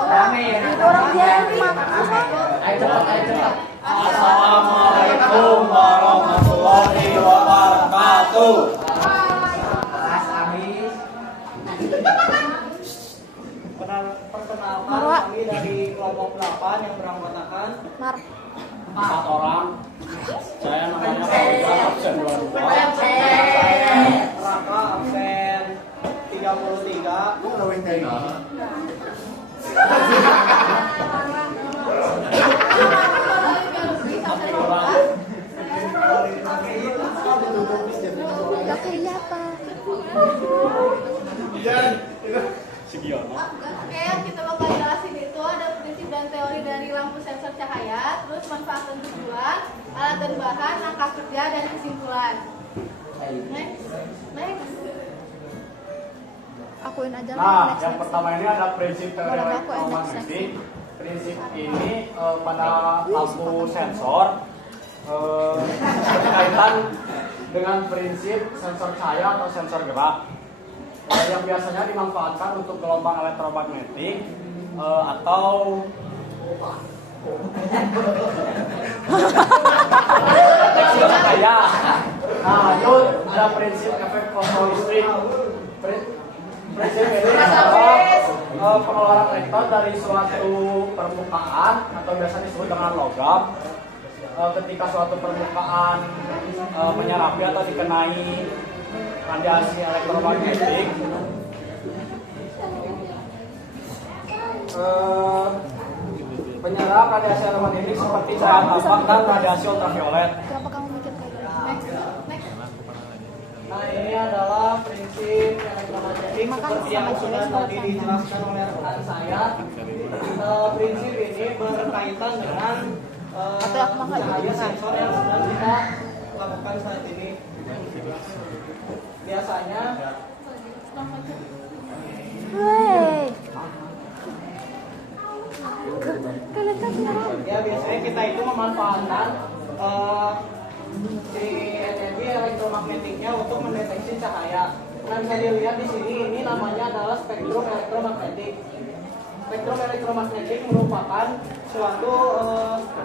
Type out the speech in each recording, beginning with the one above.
orang dia apa? Assalamualaikum warahmatullahi wabarakatuh. Perkenalkan kami dari kelompok 8 yang beranggotakan 4 orang. Saya namanya Fauzan, absen 22. Raka absen 33. Oke, yang kita bakal jelasin itu ada prinsip dan teori dari lampu sensor cahaya, terus manfaat dan tujuan, alat dan bahan, angka kerja, dan kesimpulan. Next. Akuin aja lah. Nah, yang pertama ini ada prinsip teori elektromagnetik. Prinsip ini pada lampu sensor berkaitan dengan prinsip sensor cahaya atau sensor gerak. Yang biasanya dimanfaatkan untuk gelombang elektromagnetik atau deteksi cahaya. Nah, itu ada prinsip efek fotoelektrik. Prinsip ini adalah pengeluaran elektron dari suatu permukaan atau biasa disebut dengan logam. Ketika suatu permukaan menyerapi atau dikenai radiasi elektromagnetik, penyerap radiasi elektromagnetik seperti cahaya tampak dan radiasi ultraviolet. Kenapa kamu mikir kayak gitu? Next. Nah, ini adalah prinsip elektromagnetik seperti yang sudah tadi dijelaskan oleh rekan saya. Prinsip ini berkaitan dengan cahaya sensor yang sedang kita lakukan saat ini. Biasanya biasanya kita itu memanfaatkan si energi elektromagnetiknya untuk mendeteksi cahaya. Nah, bisa dilihat di sini, ini namanya adalah spektrum elektromagnetik. Spektrum elektromagnetik merupakan suatu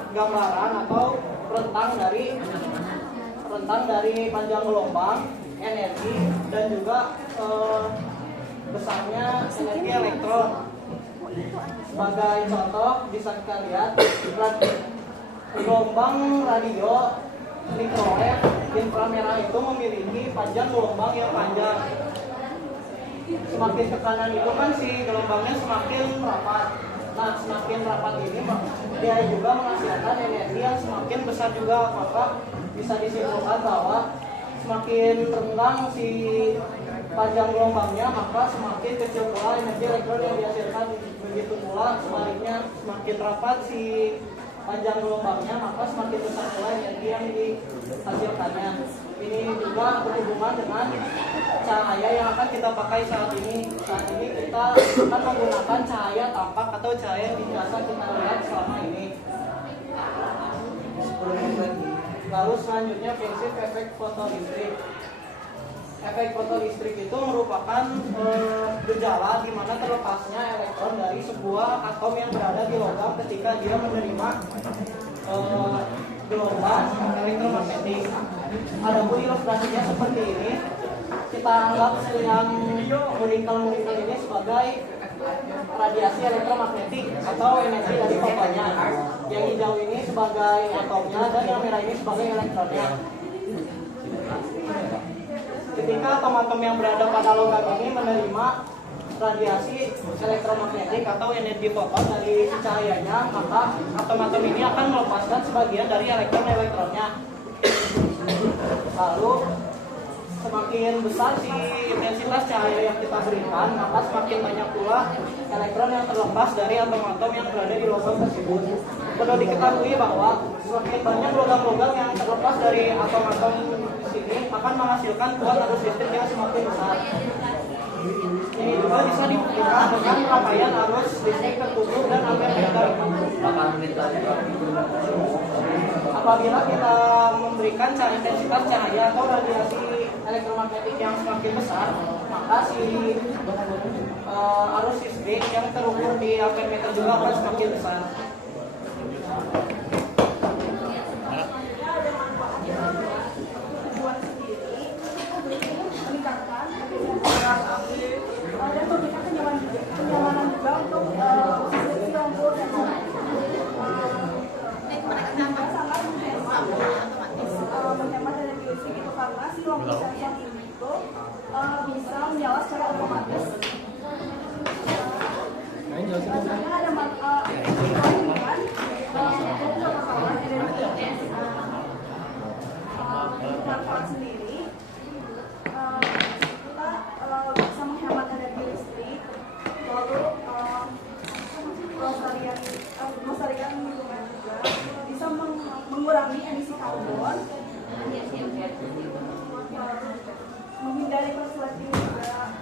gambaran atau rentang dari panjang gelombang, energi, dan juga besarnya energi elektron. Sebagai contoh bisa kita lihat gelombang radio mikrowatt inframerah itu memiliki panjang gelombang yang panjang. Semakin ke kanan itu kan si gelombangnya semakin rapat. Nah, semakin rapat ini dia juga menghasilkan energi yang semakin besar juga, maka bisa disimpulkan bahwa semakin renggang si panjang gelombangnya, maka semakin kecil pula energi elektron yang dihasilkan. Begitu pula sebaliknya, semakin rapat si panjang gelombangnya, maka semakin besar pula energi yang dihasilkannya. Ini juga berhubungan dengan cahaya yang akan kita pakai saat ini. Saat ini kita akan menggunakan cahaya tampak atau cahaya yang biasa kita lihat selama ini. Lalu selanjutnya prinsip efek fotoelektrik. Efek fotoelektrik itu merupakan gejala di mana terlepasnya elektron dari sebuah atom yang berada di logam ketika dia menerima gelombang elektromagnetik. Adapun ilustrasinya seperti ini. Kita anggap yang murikel ini sebagai radiasi elektromagnetik atau energi dari fotonnya. Yang hijau ini sebagai atomnya dan yang merah ini sebagai elektronnya. Ketika atom-atom yang berada pada logam ini menerima radiasi elektromagnetik atau energi foton dari cahayanya, maka atom-atom ini akan melepaskan sebagian dari elektron-elektronnya. Lalu semakin besar si intensitas cahaya yang kita berikan, maka semakin banyak pula elektron yang terlepas dari atom-atom yang berada di logam tersebut. Perlu diketahui bahwa semakin banyak logam-logam yang terlepas dari atom-atom sini akan menghasilkan kuat arus listrik yang semakin besar. Ini juga bisa dibuktikan dengan pemakaian arus listrik tertutup dan ampermeter. Apabila kita memberikan intensitas cahaya atau radiasi elektromagnetik yang semakin besar, maka si arus listrik yang terukur di ampere meter juga akan semakin besar. Tujuan sendiri meningkatkan efisiensi api dan memberikan kenyamanan juga untuk si lampu sensor. Sangat menghemat energi listrik itu karena si lampu sensor ini itu bisa menyala secara otomatis. Karena ada manfaat sendiri, kita bisa menghemat energi listrik, lalu melestarikan lingkungan juga, bisa mengurangi emisi karbon, menghindari korsleting juga.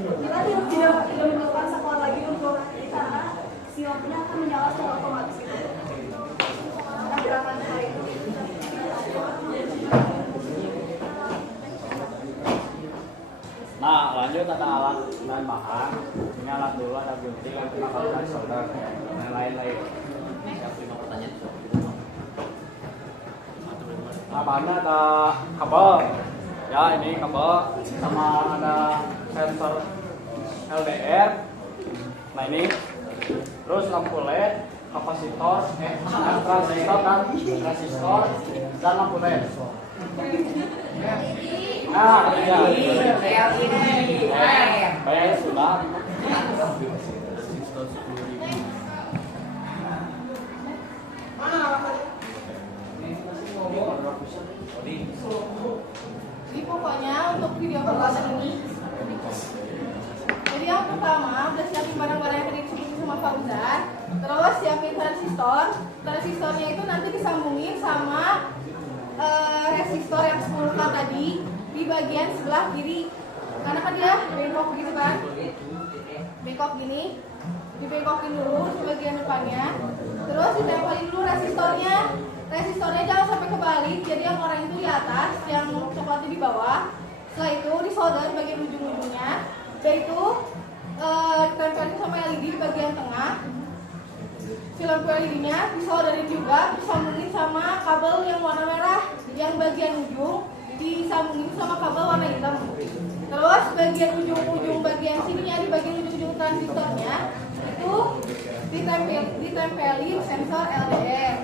Kita tidak memerlukan sekolah lagi untuk karena si lampunya akan menyala secara otomatis itu. Gerakan hari itu. Nah, lanjut ada alat dan bahan. Ini alat dulu ada gunting, ada solder, dan lain-lain. Nah, bahannya ada kabel. Ya, ini kabel sama ada sensor LDR. Nah, ini terus lampu LED, kapasitor, transistor dan resistor dan lampu LED. Nah, bayar sudah. Jadi pokoknya untuk video pertama ini, jadi yang pertama udah siapin barang-barang yang tadi disebut sama Fauzan. Terus siapin transistornya itu nanti disambungin sama resistor yang 10K tadi di bagian sebelah kiri, karena kan dia bengkok gitu kan, bengkok gini, dibengkokin dulu di bagian depannya, terus ditempelin dulu resistornya jangan sampai kebalik, jadi yang oranye itu di atas, yang coklatnya di bawah. Setelah itu disolder bagian ujung-ujungnya, yaitu ditempelin sama LED di bagian tengah. Film LED-nya disolderin juga, disambungin sama kabel yang warna merah, yang bagian ujung disambungin sama kabel warna hitam. Terus bagian ujung bagian sininya, di bagian ujung transistornya itu ditempelin sensor LDR.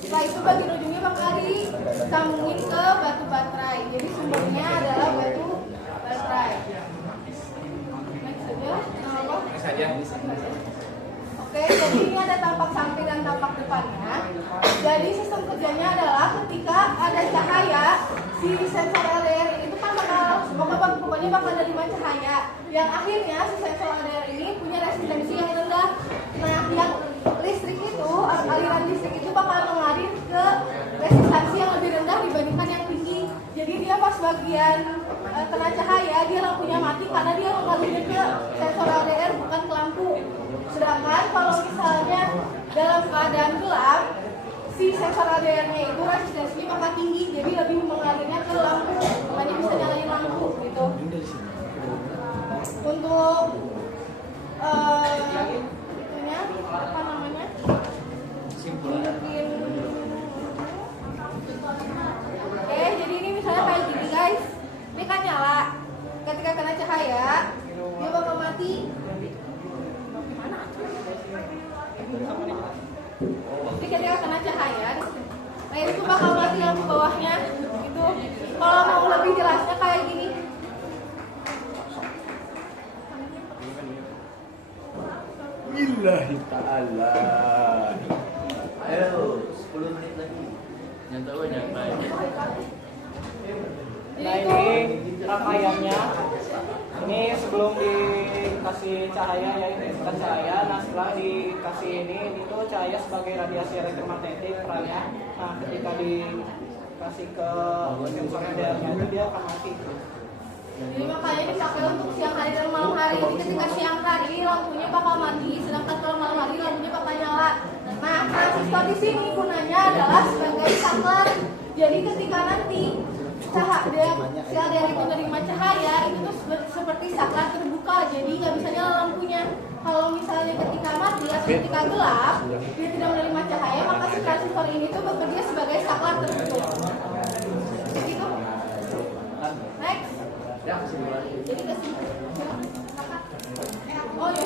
Setelah itu bagian ujungnya bakal disambungin ke batu baterai. Jadi sumbernya adalah batu baterai. Oke, jadi ini ada tampak samping dan tampak depannya. Jadi sistem kerjanya adalah ketika ada cahaya, si sensor LDR ini itu kan pokoknya bakal menerima cahaya. Yang akhirnya si sensor LDR ini punya resistensi yang rendah. Nah, yang listrik itu, aliran listrik itu bakal mengalir ke resistansi yang lebih rendah dibandingkan yang tinggi. Jadi dia pas bagian kena cahaya, dia lampunya mati karena dia mengalirnya ke sensor LDR bukan ke lampu. Sedangkan kalau misalnya dalam keadaan gelap, si sensor LDR-nya itu resistensinya bakal tinggi, jadi lebih mengalirnya ke lampu, makanya bisa nyalain lampu gitu. Untuk itunya apa namanya? Mungkin oke, jadi ini misalnya kayak gini guys, ini kan nyala. Ketika kena cahaya, dia bakal mati. Jadi ketika kena cahaya, nah itu bakal mati lampu bawahnya. Itu kalau mau lebih jelasnya kayak gini. Billahi ta'ala. Ayo, 10 menit lagi. Nyata banyak baik. Nah, ini rangkaiannya. Ini sebelum dikasih cahaya, ya ini bukan cahaya. Nah, setelah dikasih ini tuh cahaya sebagai radiasi elektromagnetik perannya. Nah, ketika dikasih ke sensor LDR-nya itu dia akan mati. Jadi makanya dipakai untuk siang hari dan malam hari. Jadi ketika siang hari lampunya bakal mati, sedangkan kalau malam hari lampunya bakal nyala. Nah, transistor di sini gunanya adalah sebagai saklar. Jadi ketika nanti sel dari itu menerima cahaya itu tuh seperti saklar terbuka, jadi nggak bisa nyala lampunya. Kalau misalnya ketika mati atau ketika gelap dia tidak menerima cahaya, maka si transistor ini tuh bekerja sebagai saklar tertutup. Begitu. Next. Jadi oh ya,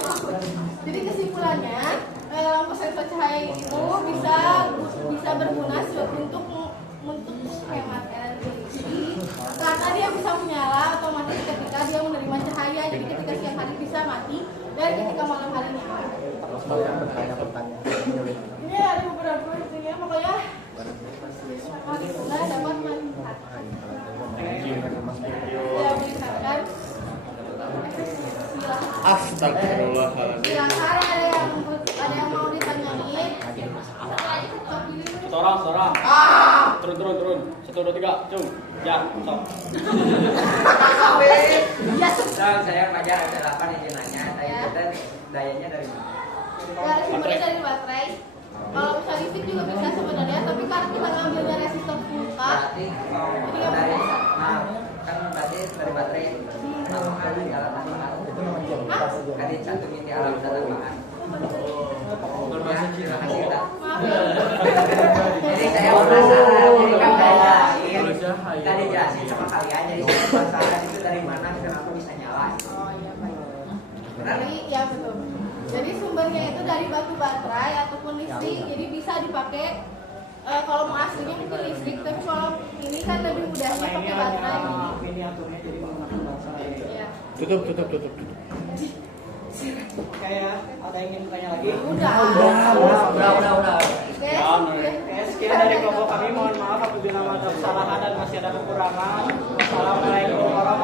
jadi kesimpulannya lampu sensor cahaya itu bisa berguna untuk hemat energi listrik karena dia bisa menyala otomatis ketika dia menerima cahaya. Jadi ketika siang hari bisa mati dan ketika malam hari nyala. Ini ada beberapa intinya, makanya Anda dapat melihatkan ya misalkan Astagfirullahaladzim. silakan ada yang mau ditanyain. Seorang. Turun. 1, 2, 3, cung. Ya, sok. Saya ngajar ada 8 yang nanya, dayanya dari mana? Dari sumbernya dari baterai. Kalau bisa listrik juga bisa sebenarnya, tapi karena kita ngambilnya resistor pulsa, Berarti jadi nggak dari bisa. kan berarti dari baterai tambahan di alat tambahan. Kan dicantumin di alat tambahan. Ya, terima kasih kita. Maaf ya. Jadi saya penasaran, jadi kan kayain tadi jelasin sama kalian, jadi saya penasaran itu dari mana kenapa bisa nyala? Oh iya baik. Jadi ya betul. Jadi sumbernya itu dari batu baterai ataupun listrik, jadi bisa dipakai kalau mau aslinya mungkin listrik, tapi kalau ini kan lebih mudahnya pakai baterai. Miniaturnya jadi menggunakan baterai. Iya. Tutup. Oke ya, ada yang ingin bertanya lagi? Udah. Oke. Oke, sekian dari kelompok kami. Mohon maaf apabila ada kesalahan dan masih ada kekurangan. Assalamualaikum warahmatullahi wabarakatuh.